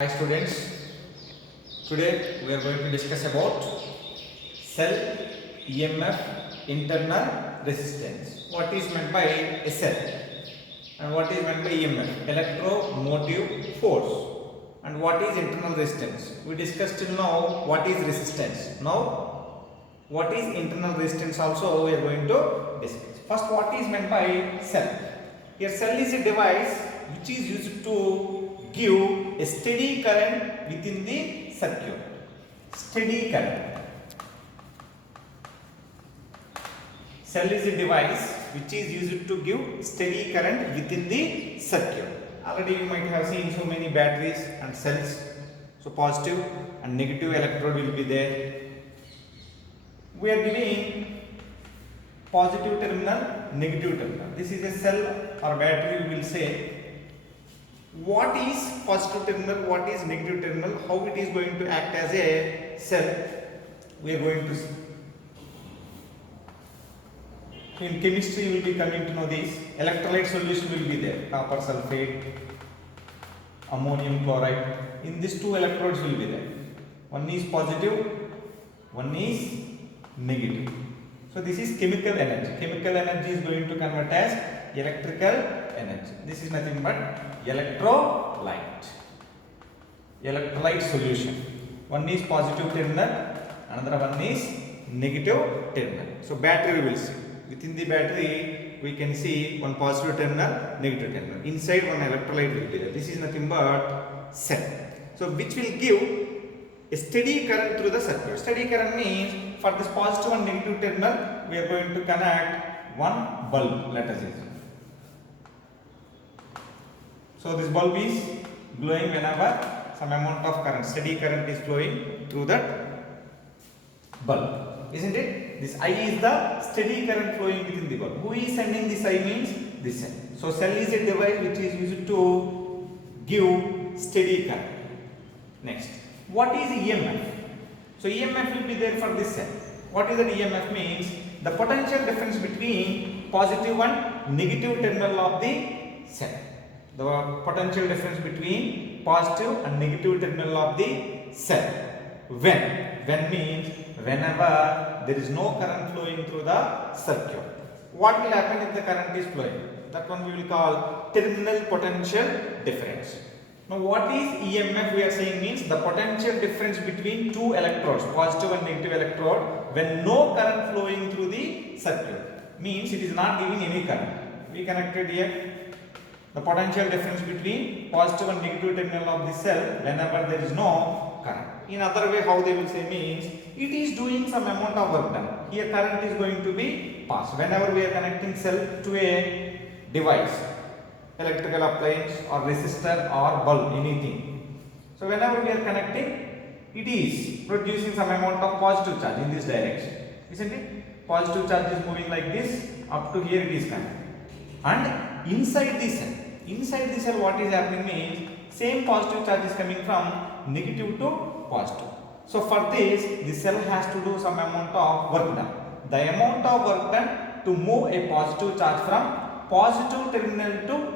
Hi students, today we are going to discuss about cell EMF internal resistance. What is meant by a cell and what is meant by EMF, electromotive force, and what is internal resistance. We discussed till now what is resistance. Now what is internal resistance also we are going to discuss. First, what is meant by cell. Here cell is a device which is used to give a steady current within the circuit. Steady current. Cell is a device which is used to give steady current within the circuit. Already you might have seen so many batteries and cells. So positive and negative electrode will be there. We are giving positive terminal, negative terminal. This is a cell or battery, we will say. What is positive terminal, what is negative terminal, how it is going to act as a cell, we are going to see. In chemistry you will be coming to know this. Electrolyte solution will be there, copper sulfate, ammonium chloride. In these two electrodes will be there. One is positive, one is negative. So this is chemical energy. Chemical energy is going to convert as electrical energy. This is nothing but electrolyte. Electrolyte solution. One is positive terminal, another one is negative terminal. So battery we will see. Within the battery we can see one positive terminal, negative terminal. Inside one electrolyte will be there. This is nothing but cell. So which will give a steady current through the circuit. Steady current means for this positive and negative terminal we are going to connect one bulb, let us say. So this bulb is glowing whenever some amount of current, steady current is flowing through that bulb, isn't it? This I is the steady current flowing within the bulb. Who is sending this I means this cell. So cell is a device which is used to give steady current. Next, what is EMF? So EMF will be there for this cell. What is that EMF means? The potential difference between positive and negative terminal of the cell. The potential difference between positive and negative terminal of the cell. When means whenever there is no current flowing through the circuit. What will happen if the current is flowing? That one we will call terminal potential difference. Now what is EMF we are saying means the potential difference between two electrodes, positive and negative electrode, when no current flowing through the circuit. Means it is not giving any current. We connected here. The potential difference between positive and negative terminal of the cell whenever there is no current. In other way how they will say means it is doing some amount of work done. Here current is going to be passed. Whenever we are connecting cell to a device, electrical appliance or resistor or bulb, anything. So whenever we are connecting, it is producing some amount of positive charge in this direction. Isn't it? Positive charge is moving like this, up to here it is connected. And inside the cell what is happening means same positive charge is coming from negative to positive. So for this, the cell has to do some amount of work done. The amount of work done to move a positive charge from positive terminal to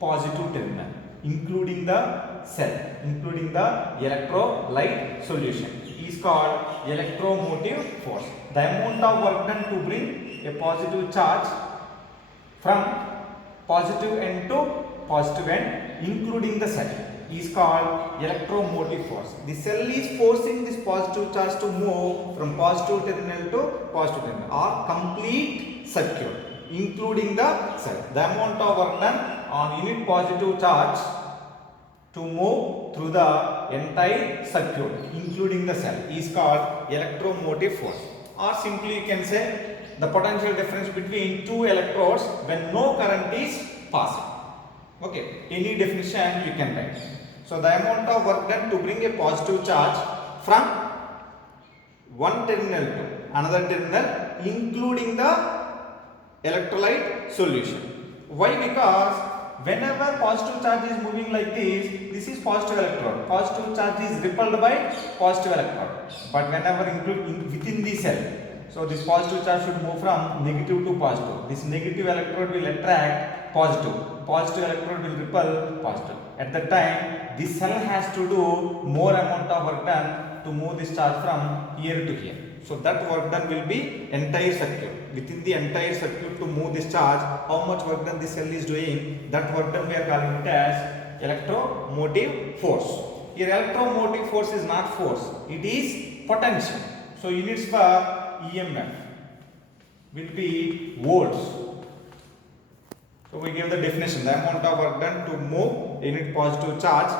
positive terminal, including the cell, including the electrolyte solution, is called electromotive force. The amount of work done to bring a positive charge from positive end to positive end, including the cell, is called electromotive force. The cell is forcing this positive charge to move from positive terminal to positive terminal or complete circuit, including the cell. The amount of work done on unit positive charge to move through the entire circuit, including the cell, is called electromotive force. Or simply you can say the potential difference between two electrodes when no current is passing. Okay, any definition you can write. So the amount of work done to bring a positive charge from one terminal to another terminal, including the electrolyte solution. Why? Because whenever positive charge is moving like this is positive electrode. Positive charge is repelled by positive electrode. But whenever within the cell, so this positive charge should move from negative to positive. This negative electrode will attract positive. Positive electrode will repel positive. At that time, this cell has to do more amount of work done to move this charge from here to here. So that work done will be entire circuit. Within the entire circuit to move this charge, how much work done this cell is doing, that work done we are calling it as electromotive force. Here electromotive force is not force, it is potential. So units for EMF will be volts. So we give the definition, the amount of work done to move unit positive charge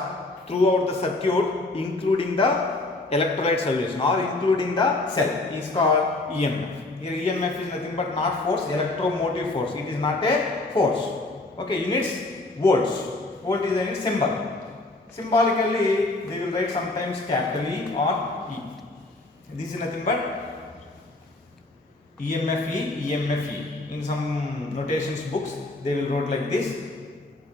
throughout the circuit including the electrolyte solution or including the cell is called EMF. Here EMF is nothing but not force, electromotive force. It is not a force. Okay, units volts. Volt is a unit symbol. Symbolically they will write sometimes capital E or E. This is nothing but EMF E, EMF E. In some notations books they will write like this.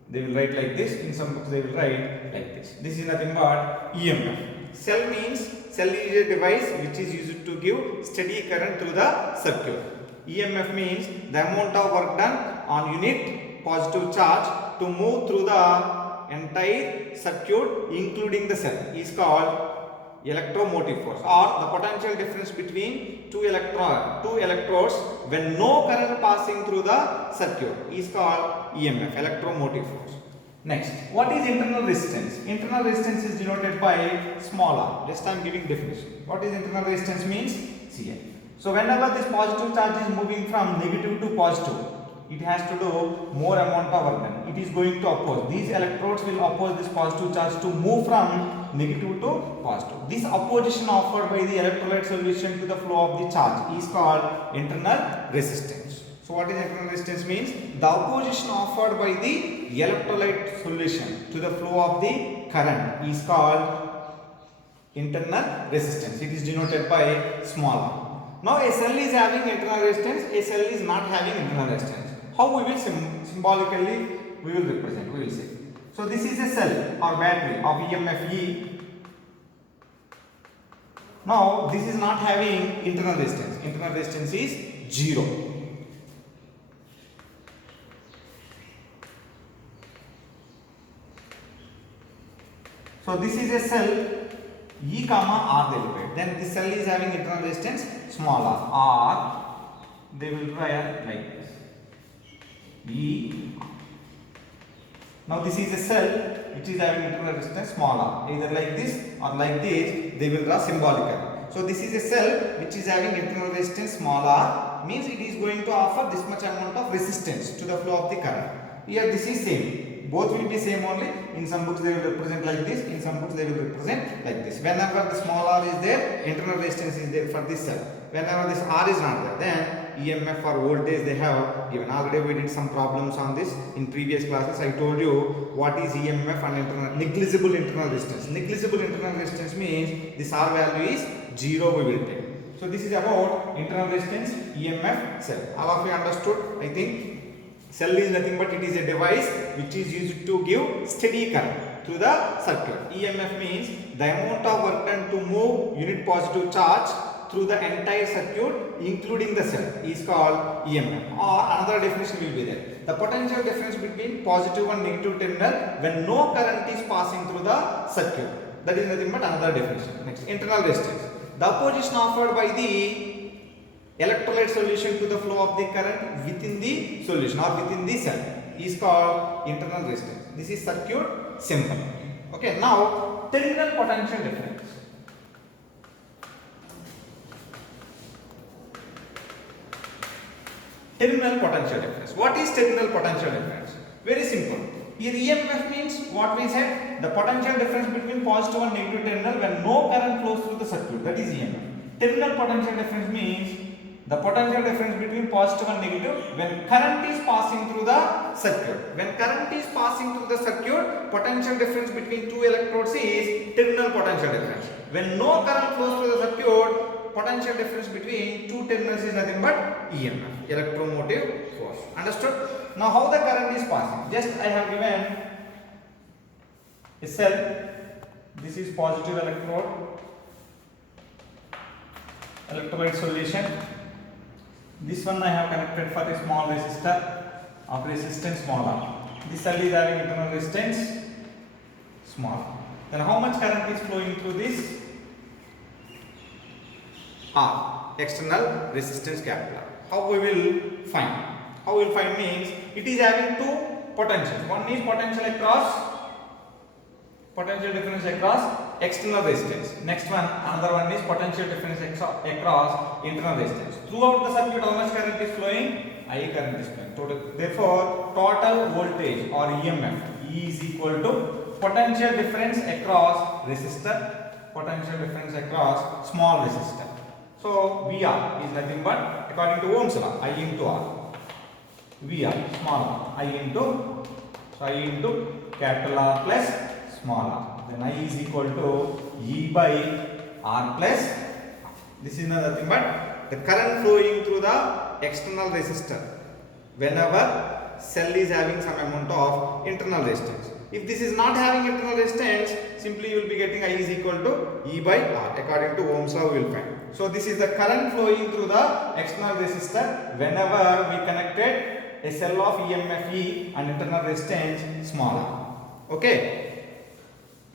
They will write like this. In some books they will write like this. This is nothing but EMF. Cell means cell is a device which is used to give steady current through the circuit. EMF means the amount of work done on unit positive charge to move through the entire circuit including the cell is called electromotive force, or the potential difference between two electrodes when no current passing through the circuit is called EMF, electromotive force. Next, what is internal resistance? Internal resistance is denoted by small r. Just I am giving definition. What is internal resistance means? Cl. So whenever this positive charge is moving from negative to positive, it has to do more amount of work done. It is going to oppose. These electrodes will oppose this positive charge to move from negative to positive. This opposition offered by the electrolyte solution to the flow of the charge is called internal resistance. So what is internal resistance means? The opposition offered by the electrolyte solution to the flow of the current is called internal resistance. It is denoted by small r. Now a cell is having internal resistance, a cell is not having internal resistance. How we will symbolically we will represent, we will say. So this is a cell or battery of EMF E. Now this is not having internal resistance. Internal resistance is 0. So this is a cell E comma R they will write. Then this cell is having internal resistance small r. They will write like this. E. Now this is a cell which is having internal resistance small r. Either like this or like this, they will draw symbolically. So this is a cell which is having internal resistance small r, means it is going to offer this much amount of resistance to the flow of the current. Here this is same. Both will be same only. In some books they will represent like this, in some books they will represent like this. Whenever the small r is there, internal resistance is there for this cell. Whenever this r is not there, then EMF or voltage they have given. Already we did some problems on this in previous classes. I told you what is EMF and negligible internal resistance. Negligible internal resistance means this R value is 0 we will take. So this is about internal resistance, EMF, cell. All of you understood? I think cell is nothing but it is a device which is used to give steady current through the circuit. EMF means the amount of work done to move unit positive charge through the entire circuit including the cell is called EMF, or another definition will be there. The potential difference between positive and negative terminal when no current is passing through the circuit. That is nothing but another definition. Next, internal resistance. The opposition offered by the electrolyte solution to the flow of the current within the solution or within the cell is called internal resistance. This is circuit symbol. Okay, now terminal potential difference. Terminal potential difference. What is terminal potential difference? Very simple. Here EMF means what we said, the potential difference between positive and negative terminal when no current flows through the circuit. That is EMF. Terminal potential difference means the potential difference between positive and negative when current is passing through the circuit. When current is passing through the circuit, potential difference between two electrodes is terminal potential difference. When no current flows through the circuit, potential difference between two terminals is nothing but EMF, electromotive force. Understood? Now how the current is passing? Just I have given a cell. This is positive electrode, electrolyte solution. This one I have connected for a small resistor. of resistance small r. This cell is having internal resistance small. Then how much current is flowing through this? R, external resistance capital R. How we will find? How we will find means it is having two potentials. One is potential difference across external resistance. Next one, another one is potential difference across internal resistance. Throughout the circuit, how much current is flowing? I current is flowing. Therefore, total voltage or EMF E is equal to potential difference across resistor, potential difference across small resistor. So VR is nothing but, according to Ohm's law, I into R. VR, small r, I into capital R plus small r. Then I is equal to E by R plus R. This is nothing but the current flowing through the external resistor whenever cell is having some amount of internal resistance. If this is not having internal resistance, simply you will be getting I is equal to E by R. According to Ohm's law, we will find. So this is the current flowing through the external resistor whenever we connected a cell of EMF E and internal resistance small r. Okay.